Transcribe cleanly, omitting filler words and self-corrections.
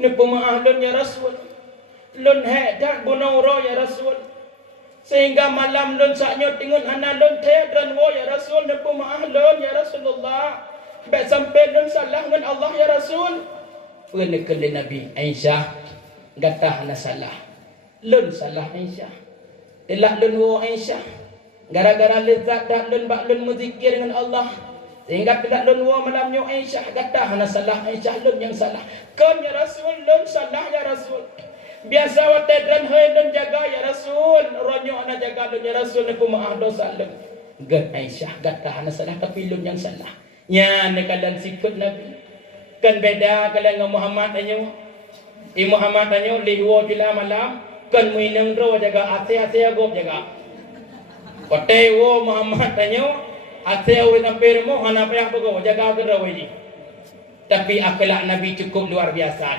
Nepu maaf lun ya Rasul. Lun dak bunau ro ya Rasul. Sehingga malam lun saknyo tingun hana lun te dan wo ya Rasul nepu maaf lun ya Rasulullah. Baik sampai lun salah dengan Allah ya Rasul. Penekal Nabi Aisyah gatah hana salah. Lun salah Aisyah. Telak lun wo Aisyah. Gara-gara lezat dak lun bak lun muzikir dengan Allah. Sehingga telak lun wo malamnya Aisyah gatah hana salah Aisyah lun yang salah. Kan ya Rasul lun salah ya Rasul. Biasa watai dan hai dan jaga ya Rasul. Ronyo ana jaga lun ya Rasul nepu maaf dosa lun. Gan Aisyah gatah hana salah tapi lun yang salah. Nya nekalan sikut Nabi. Kan beda kalau Muhammad anyo. Muhammad anyo liwo bila malam kan muinang ro jaga ate-ate agop jaga. Kote wo Muhammad anyo ate awi tampir mo hana payah pego jaga ke rawi. Tapi akhlak Nabi cukup luar biasa.